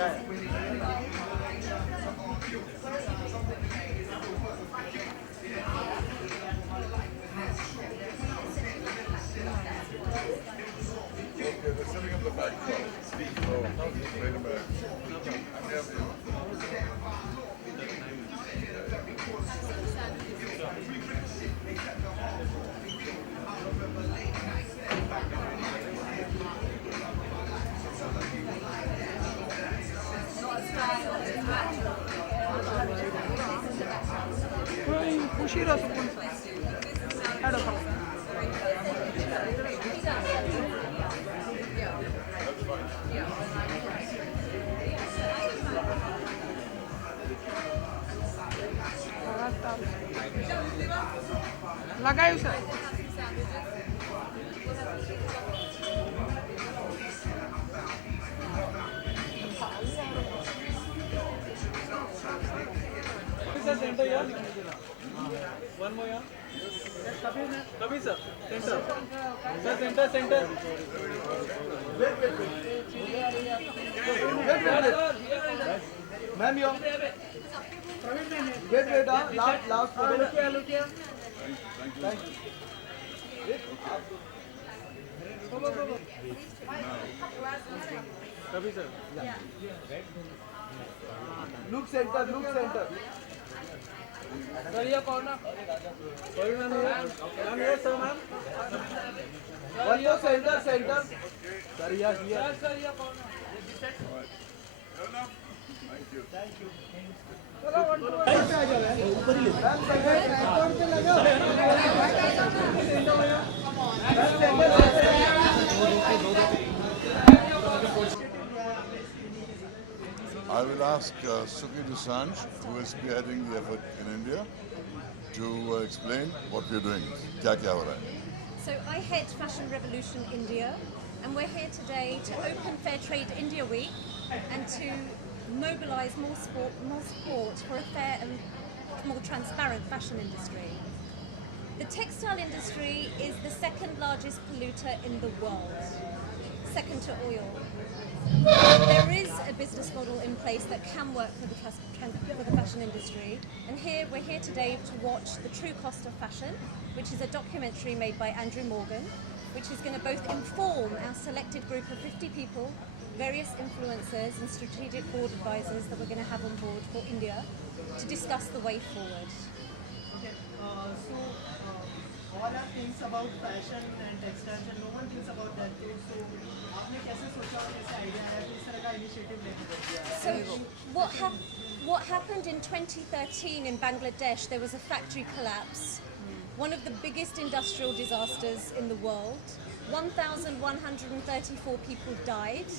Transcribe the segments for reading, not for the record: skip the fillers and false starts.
They're sitting in the back row. So, wait a minute. लगायो sir center here. One more here. Kabir sir, center. Sir, center. Wait. Ma'am, here. Wait. Last. Look here. Thank you. Kabir sir. Yeah. Look center. Sir, here corner. Sorry, ma'am. Ma'am, here, sir, ma'am. One more center. Sir, here. Sir, here corner. Thank you. चलो one two पे आ जाओ यार ऊपर ही ले tripod पे लगाओ I will ask Suki Dosanjh, who is spearheading the effort in India, to explain what we are doing. Kya ho raha hai? So I head Fashion Revolution India, and we're here today to open Fair Trade India Week and to mobilise more support for a fair and more transparent fashion industry. The textile industry is the second largest polluter in the world, second to oil. There is a business model in place that can work for the fashion industry, and we're here today to watch The True Cost of Fashion, which is a documentary made by Andrew Morgan, which is going to both inform our selected group of 50 people, various influencers and strategic board advisors that we're going to have on board for India to discuss the way forward. Okay, all are things about fashion and textiles and no one thinks about that too. So, आपने कैसे सोचा और कैसे idea आया कि इस तरह का इनिशिएटिव लेके बढ़ गया? So what happened in 2013 in Bangladesh? There was a factory collapse, one of the biggest industrial disasters in the world. 1,134 people died.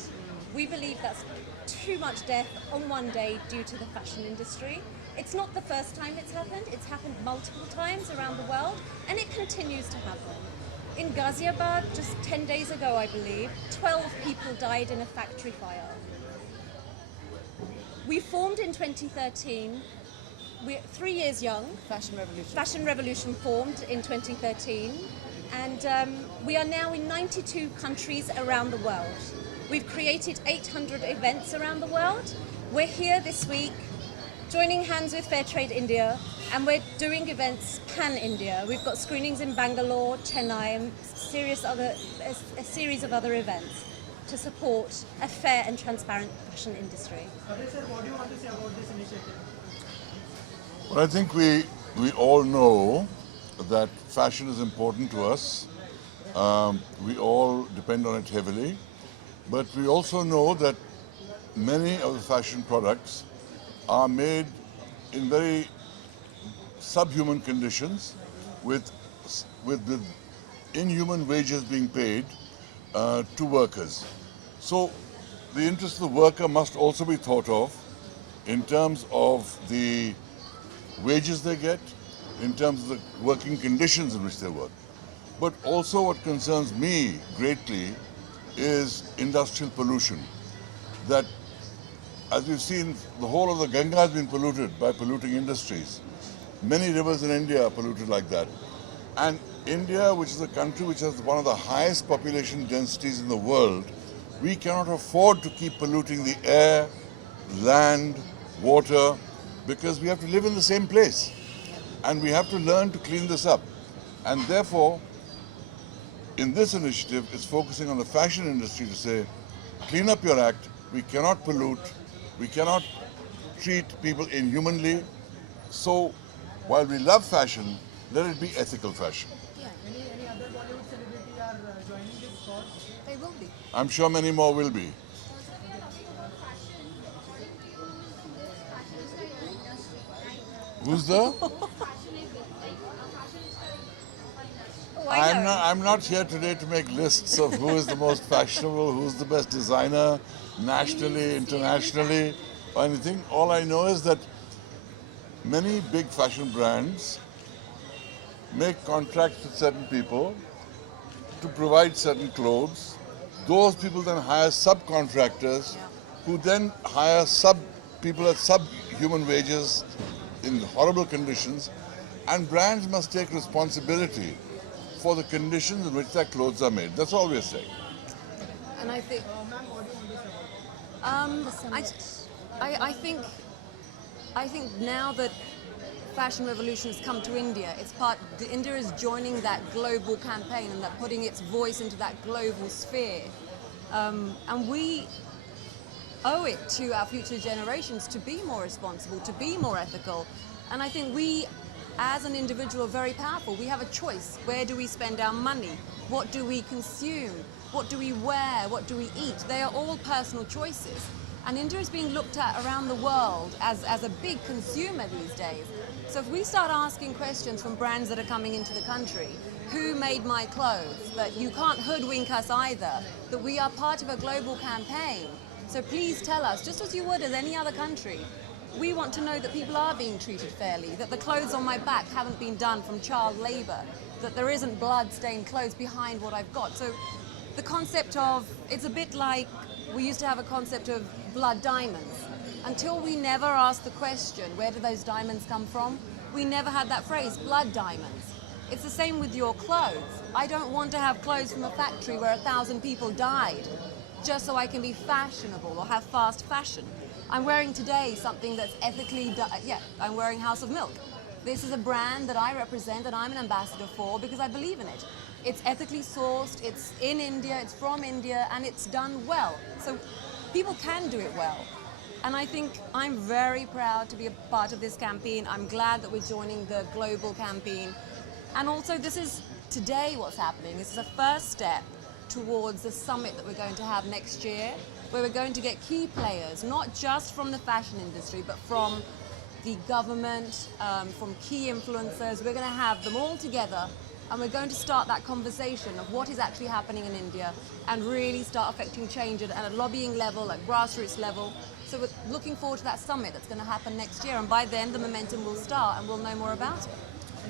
We believe that's too much death on one day due to the fashion industry. It's not the first time it's happened multiple times around the world, and it continues to happen. In Ghaziabad, just 10 days ago, I believe, 12 people died in a factory fire. We formed in 2013, we're 3 years young. Fashion Revolution formed in 2013, and we are now in 92 countries around the world. We've created 800 events around the world. We're here this week joining hands with Fair Trade India, and we're doing events pan-India. We've got screenings in Bangalore, Chennai, and a series of other events to support a fair and transparent fashion industry. Kabir sir, what do you want to say about this initiative? Well, I think we all know that fashion is important to us. We all depend on it heavily. But we also know that many of the fashion products are made in very subhuman conditions with inhuman wages being paid to workers. So the interest of the worker must also be thought of in terms of the wages they get, in terms of the working conditions in which they work. But also what concerns me greatly is industrial pollution. That, as we've seen, the whole of the Ganga has been polluted by polluting industries. Many rivers in India are polluted like that. And India, which is a country which has one of the highest population densities in the world, we cannot afford to keep polluting the air, land, water, because we have to live in the same place. And we have to learn to clean this up. And therefore, in this initiative, it's focusing on the fashion industry to say, clean up your act, we cannot pollute, we cannot treat people inhumanly. So, while we love fashion, let it be ethical fashion. Any other Bollywood celebrity are joining this cause? They will be. I'm sure many more will be. Who's the? Oh, I know. I'm not here today to make lists of who is the most fashionable, who's the best designer, nationally, internationally, or anything. All I know is that many big fashion brands make contracts with certain people to provide certain clothes. Those people then hire subcontractors who then hire people at subhuman wages in horrible conditions, and brands must take responsibility for the conditions in which their clothes are made. That's all we're saying. And I think, I think now that Fashion Revolution has come to India, India is joining that global campaign and that putting its voice into that global sphere. And we owe it to our future generations to be more responsible, to be more ethical. And I think we, as an individual, are very powerful. We have a choice. Where do we spend our money? What do we consume? What do we wear? What do we eat? They are all personal choices. And India is being looked at around the world as a big consumer these days. So if we start asking questions from brands that are coming into the country, who made my clothes? That you can't hoodwink us either, that we are part of a global campaign. So please tell us, just as you would as any other country, we want to know that people are being treated fairly, that the clothes on my back haven't been done from child labour, that there isn't blood-stained clothes behind what I've got. So the concept of, it's a bit like we used to have a concept of blood diamonds. Until we never asked the question, where do those diamonds come from? We never had that phrase, blood diamonds. It's the same with your clothes. I don't want to have clothes from a factory where 1,000 people died just so I can be fashionable or have fast fashion. I'm wearing today something that's ethically done. Yeah, I'm wearing House of Milk. This is a brand that I represent and I'm an ambassador for because I believe in it. It's ethically sourced, it's in India, it's from India, and it's done well. So people can do it well. And I think I'm very proud to be a part of this campaign. I'm glad that we're joining the global campaign. And also this is today what's happening. This is a first step towards the summit that we're going to have next year, where we're going to get key players, not just from the fashion industry, but from the government, from key influencers. We're going to have them all together, and we're going to start that conversation of what is actually happening in India and really start affecting change at a lobbying level, at grassroots level. So we're looking forward to that summit that's going to happen next year, and by then the momentum will start and we'll know more about it.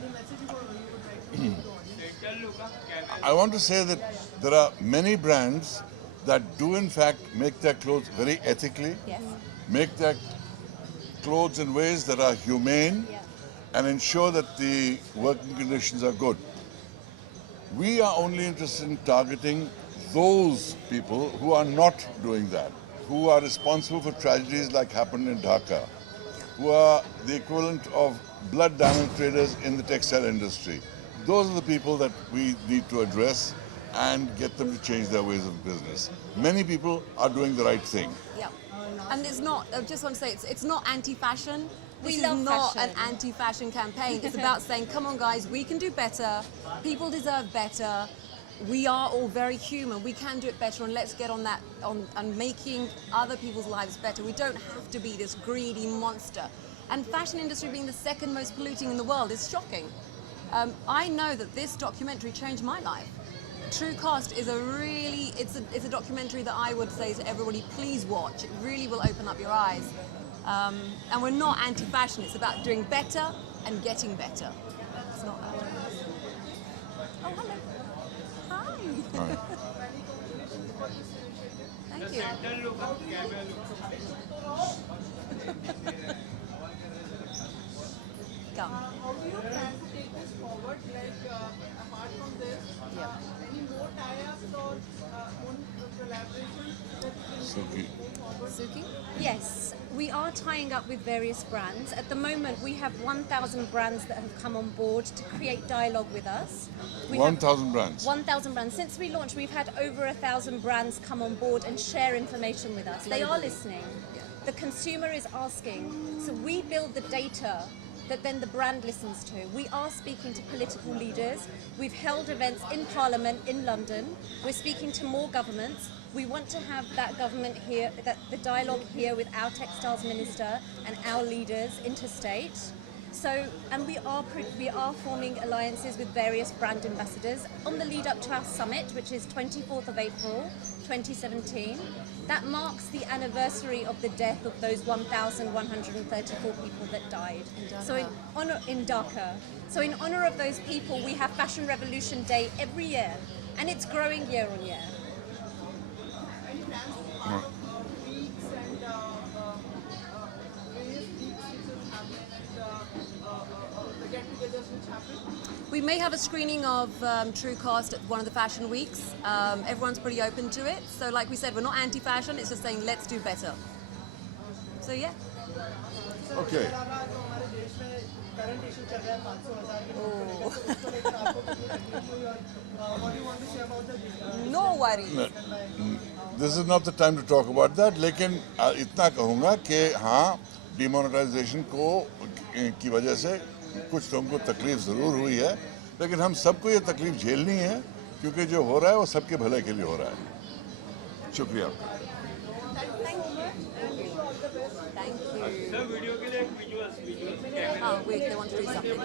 Any message you would like to give to the audience? I want to say that there are many brands that do in fact make their clothes very ethically, Yes. make their clothes in ways that are humane, and ensure that the working conditions are good. We are only interested in targeting those people who are not doing that, who are responsible for tragedies like happened in Dhaka, who are the equivalent of blood diamond traders in the textile industry. Those are the people that we need to address and get them to change their ways of business. Many people are doing the right thing. Yeah. And it's not, I just want to say, it's not anti-fashion. This is love not fashion. an anti-fashion campaign. It's about saying, come on guys, we can do better. People deserve better. We are all very human. We can do it better, and let's get on that, on making other people's lives better. We don't have to be this greedy monster. And fashion industry being the second most polluting in the world is shocking. I know that this documentary changed my life. True Cost is it's a documentary that I would say to everybody, please watch. It really will open up your eyes. And we're not anti-fashion. It's about doing better and getting better. It's not that. Oh, hello. Hi. Right. Thank you. Come. How do you plan to take this forward? Like, apart from this, Yeah. any more tie-ups or own collaborations that you can Suki. move forward? Suki? Yes, we are tying up with various brands. At the moment, we have 1,000 brands that have come on board to create dialogue with us. We have 1,000 brands. 1,000 brands. Since we launched, we've had over 1,000 brands come on board and share information with us. They are listening. The consumer is asking. So we build the data that then the brand listens to. We are speaking to political leaders. We've held events in Parliament in London. We're speaking to more governments. We want to have that government here, that the dialogue here with our textiles minister and our leaders interstate. So, and we are forming alliances with various brand ambassadors on the lead up to our summit, which is 24th of April, 2017. That marks the anniversary of the death of those 1,134 people that died. So in Dhaka. So in honor of those people, we have Fashion Revolution Day every year, and it's growing year on year. Any plans for weeks and various weeks which will happen and the get-togethers which happen? We may have a screening of Truecast at one of the fashion weeks. Everyone's pretty open to it. So like we said, we're not anti-fashion, it's just saying let's do better. So yeah. Okay. जो हमारे देश में current issue चल रहा है 500,000 के note को लेकर, तो उसको लेकर आपको कितनी तकलीफ हुई और what do you want to say about the No worries. This is not the time to talk about that. लेकिन इतना कहूँगा कि हाँ, डिमोनेटाइजेशन की वजह से कुछ लोगों को तकलीफ ज़रूर हुई है, लेकिन हम सबको ये तकलीफ झेलनी है, क्योंकि जो हो रहा है वो सबके भले के लिए हो रहा है. शुक्रिया आपका. Thank you. Oh, wait, they want to do something.